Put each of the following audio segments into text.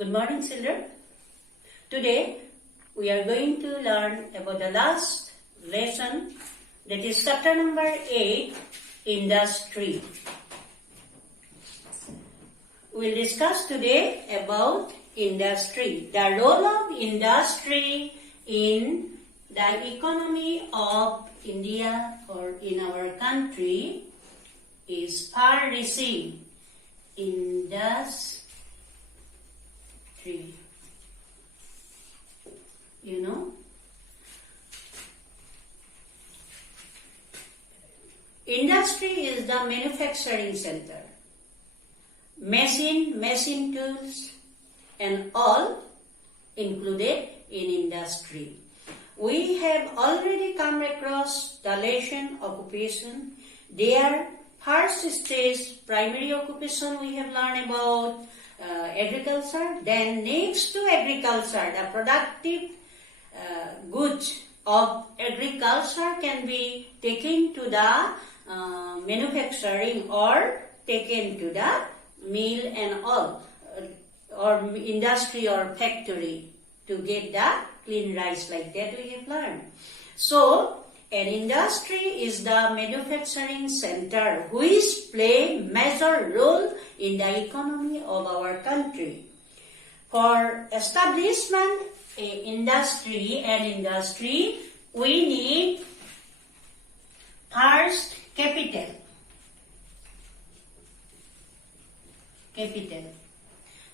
Good morning, children. Today we are going to learn about the last lesson, that is chapter number 8, Industry. We'll discuss today about industry, the role of industry in the economy of India or in our country is far-reaching. Industry. You know, industry is the manufacturing center. Machine tools and all included in industry. We have already come across the lesson occupation. Their first stage, primary occupation, we have learned about agriculture. Then next to agriculture, the productive goods of agriculture can be taken to the manufacturing or taken to the mill and all, or industry or factory to get the clean rice, like that we have learned. So, an industry is the manufacturing center which play major role in the economy of our country. For establishment an industry, we need first capital.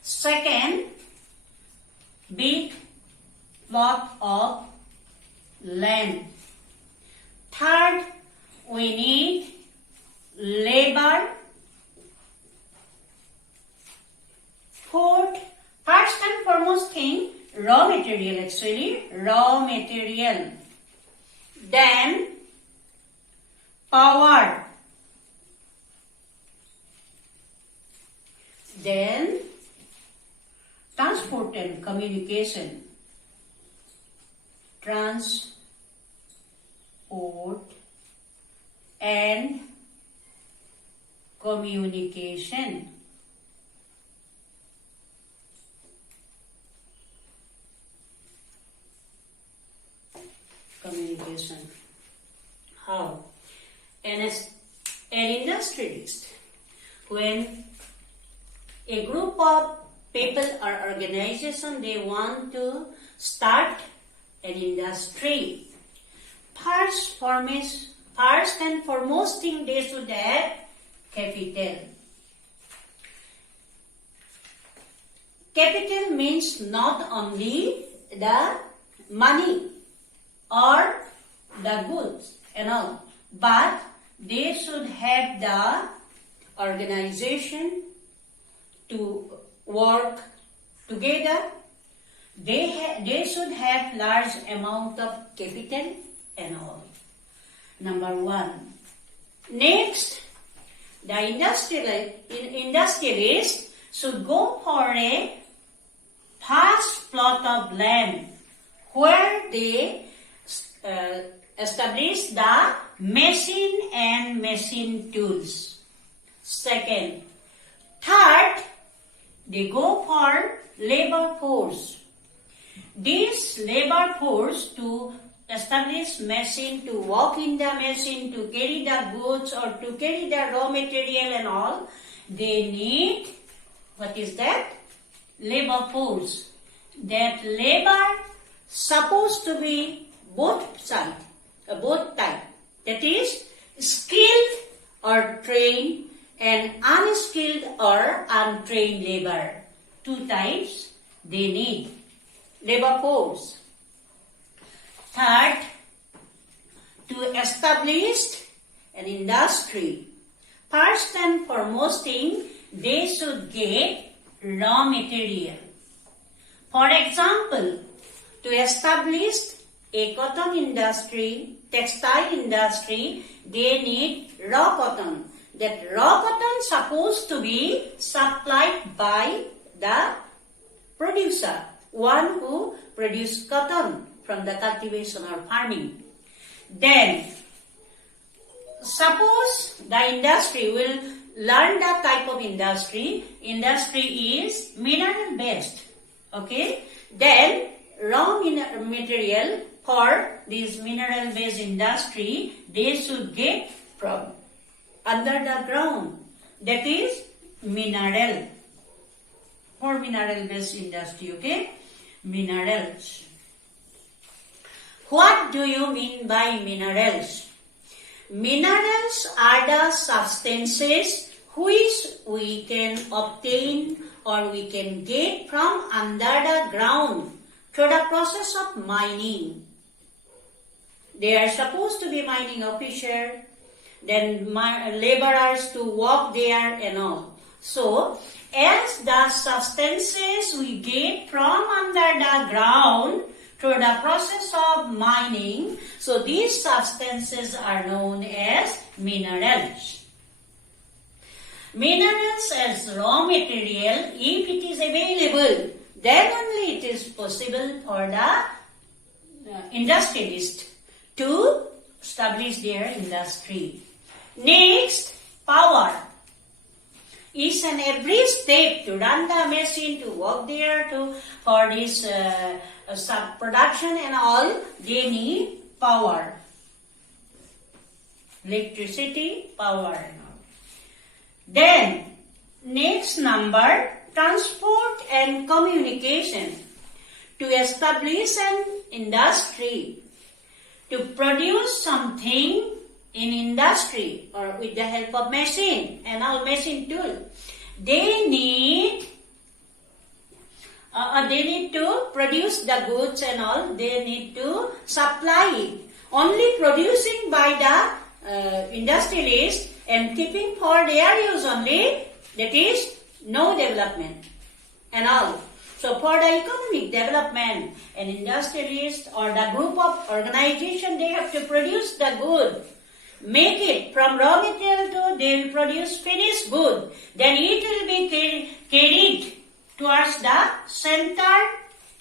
Second, big plot of land. Third, we need labor. Fourth, first and foremost thing, raw material. Then, power. Then, transport and communication. Transport and communication. How? An industrialist, when a group of people or organization, they want to start an industry. First and foremost thing, they should have capital. Capital means not only the money or the goods and all, but they should have the organization to work together. They should have large amount of capital and all. Number one. Next, the industrialist should go for a vast plot of land where they establish the machine and machine tools. Second. Third, they go for labor force. This labor force to establish machine, to work in the machine, to carry the goods or to carry the raw material and all, they need, what is that? Labor force. That labor supposed to be both type. That is skilled or trained and unskilled or untrained labor. Two types they need. Labor force. Third, to establish an industry, first and foremost thing, they should get raw material. For example, to establish a cotton industry, textile industry, they need raw cotton. That raw cotton supposed to be supplied by the producer, one who produced cotton from the cultivation or farming. Then, suppose the industry will learn the type of industry. Industry is mineral based. Okay. Then raw material for this mineral based industry, they should get from under the ground. That is mineral. For mineral based industry, okay? Minerals. What do you mean by minerals? Minerals are the substances which we can obtain or we can get from under the ground through the process of mining. They are supposed to be mining officer, then laborers to work there and all. So, as the substances we get from under the ground through the process of mining, so these substances are known as minerals. Minerals as raw material, if it is available, then only it is possible for the industrialist to establish their industry. Next, power. Each and every step to run the machine, to work there, for this production and all, they need power. Electricity, power and all. Then, next number, transport and communication. To establish an industry, to produce something in industry or with the help of machine and all machine tool, they need to produce the goods and all, they need to supply it. Only producing by the industrialist and keeping for their use only, that is no development and all. So for the economic development, an industrialist or the group of organization, they have to produce the good. Make it from raw material to they will produce finished good. Then it will be carried towards the center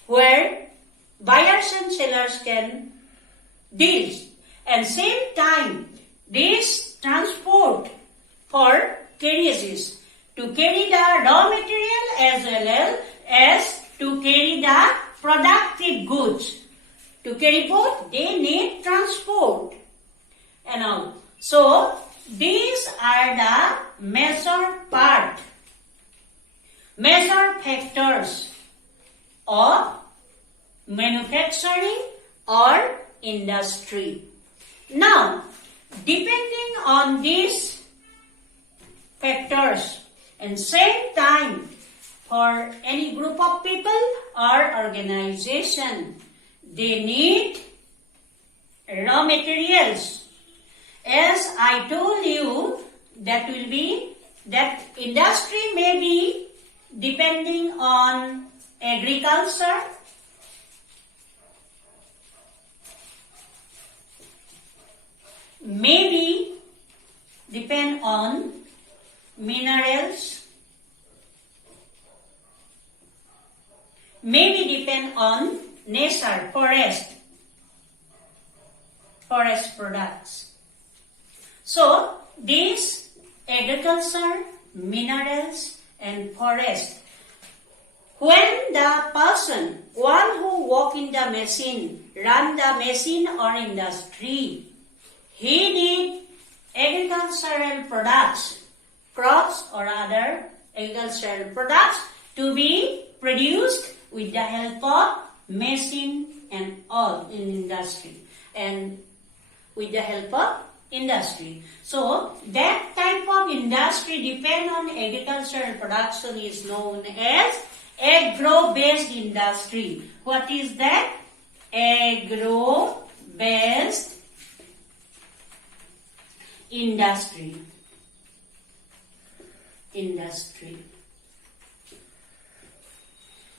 where buyers and sellers can deal. And same time, this transport for carriages to carry the raw material as well as to carry the productive goods. To carry both, they need transport and all. So, these are the major factors of manufacturing or industry. Now, depending on these factors and same time, for any group of people or organization, they need raw materials. As I told you, that industry may be depending on agriculture, maybe depend on minerals, maybe depend on nature, forest products. So, these agriculture, minerals and forest, when the person, one who work in the machine, run the machine or industry, he need agricultural products, crops or other agricultural products to be produced with the help of machine and all in industry and with the help of industry. So, that type of industry depend on agricultural production is known as agro-based industry. What is that? Agro-based industry.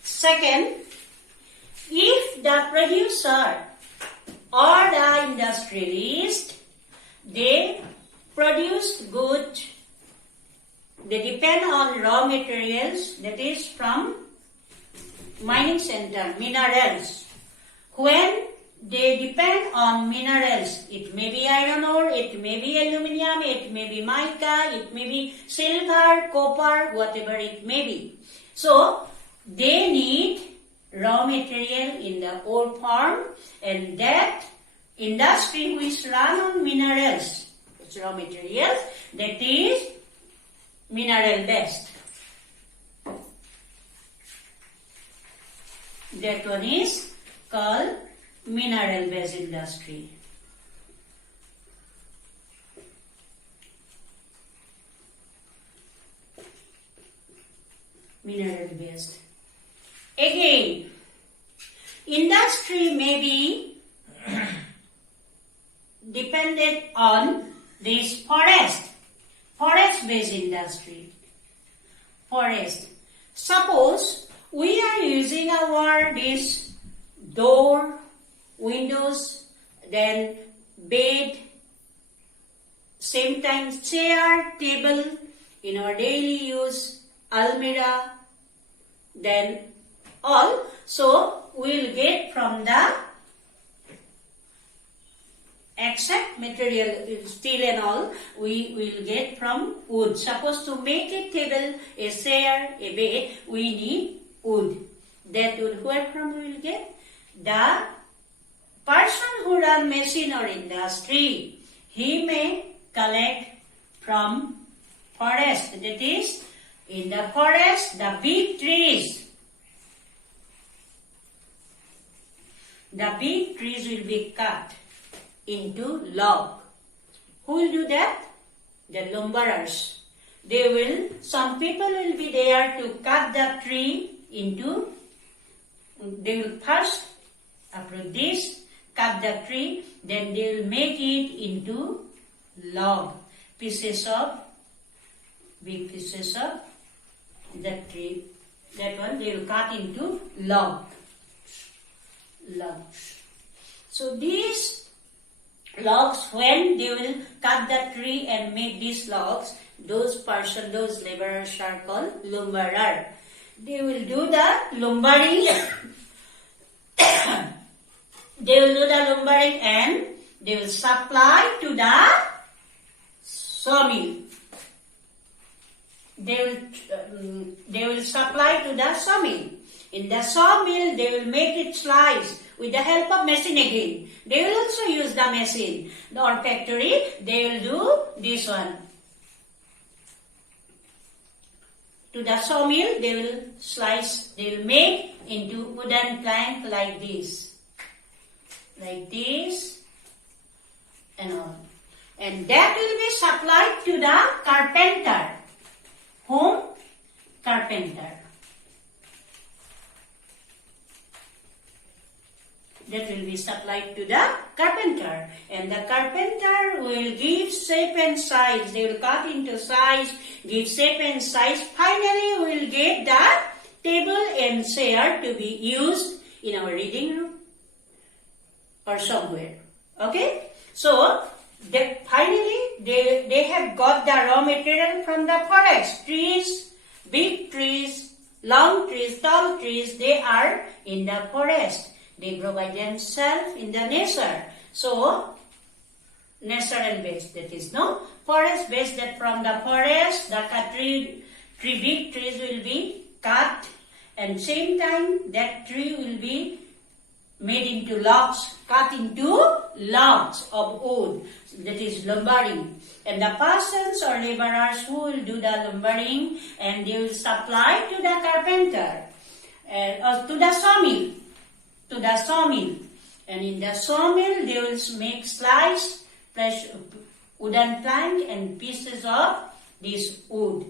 Second, if the producer or the industrialist, they produce good, they depend on raw materials, that is from mining center, minerals. When they depend on minerals, it may be iron ore, it may be aluminium, it may be mica, it may be silver, copper, whatever it may be. So, they need material in the ore form, and that industry which run on minerals, raw materials, that is mineral based. That one is called mineral based industry. Mineral based. Again, industry may be dependent on this forest based industry. Forest. Suppose we are using our this door, windows, then bed, same time chair, table in our daily use, almirah, then all. So we will get from the except material, steel and all, we will get from wood. Suppose to make a table, a chair, a bed, we need wood. That wood, where from we will get? The person who run machine or industry, he may collect from forest. That is, in the forest, the big trees will be cut into log. Who will do that? The lumberers. Some people will be there to cut the tree into, they will first, after this, cut the tree, then they will make it into log, big pieces of that tree. That one they will cut into log. So these logs, when they will cut the tree and make these logs, those laborers are called lumberer. They will do the lumbering. They will do the lumbering and they will supply to the sawmill. They will supply to the sawmill. In the sawmill, they will make it slice with the help of machine again. They will also use the machine. Or factory, they will do this one. To the sawmill, they will slice, they will make into wooden plank like this. Like this and all. And that will be supplied to the carpenter. Home carpenter. That will be supplied to the carpenter. And the carpenter will give shape and size. They will cut into size, give shape and size. Finally, we will get the table and chair to be used in our reading room or somewhere. Okay? So, finally, they have got the raw material from the forest. Trees, big trees, long trees, tall trees, they are in the forest. They grow by themselves in the nature. So, natural based, that is, no? Forest based, that from the forest, the big trees will be cut, and same time that tree will be made into logs, cut into logs of wood, that is lumbering. And the persons or laborers who will do the lumbering, and they will supply to the carpenter, or to the sawmill. And in the sawmill, they will make sliced wooden plank and pieces of this wood.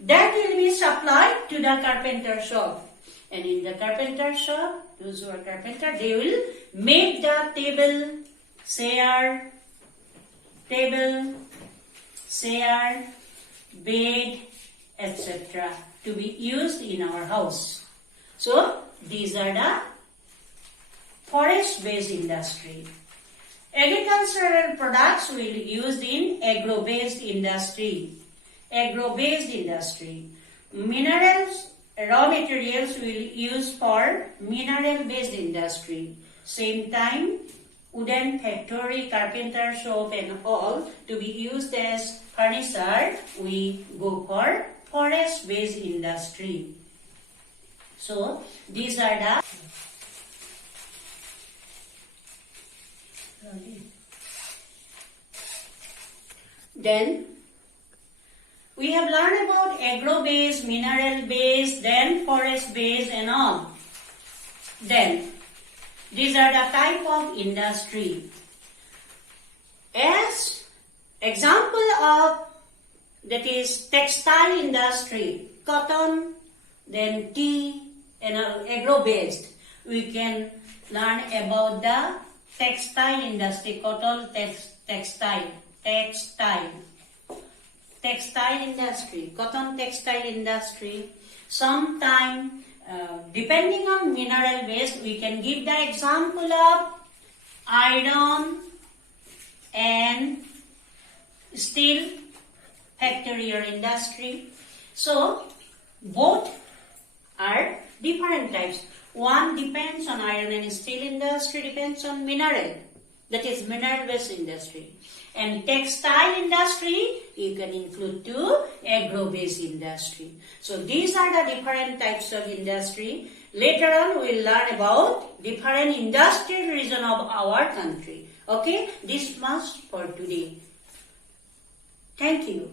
That will be supplied to the carpenter shop. And in the carpenter shop, those who are carpenter, they will make the table, chair, bed, etc. to be used in our house. So, these are the forest-based industry. Agricultural products will be used in agro-based industry. Minerals, raw materials will use for mineral-based industry. Same time, wooden factory, carpenter shop and all to be used as furniture, we go for forest-based industry. So, these are the Then we have learned about agro-based, mineral-based, then forest-based and all. Then these are the type of industry. As example of that is textile industry, cotton, then tea and agro-based. We can learn about the textile industry, cotton textile industry, cotton textile industry. Sometime, depending on mineral base, we can give the example of iron and steel factory or industry. So, both are different types. One depends on iron and steel industry, depends on mineral. That is mineral-based industry. And textile industry, you can include too agro-based industry. So these are the different types of industry. Later on, we will learn about different industrial region of our country. Okay, this much for today. Thank you.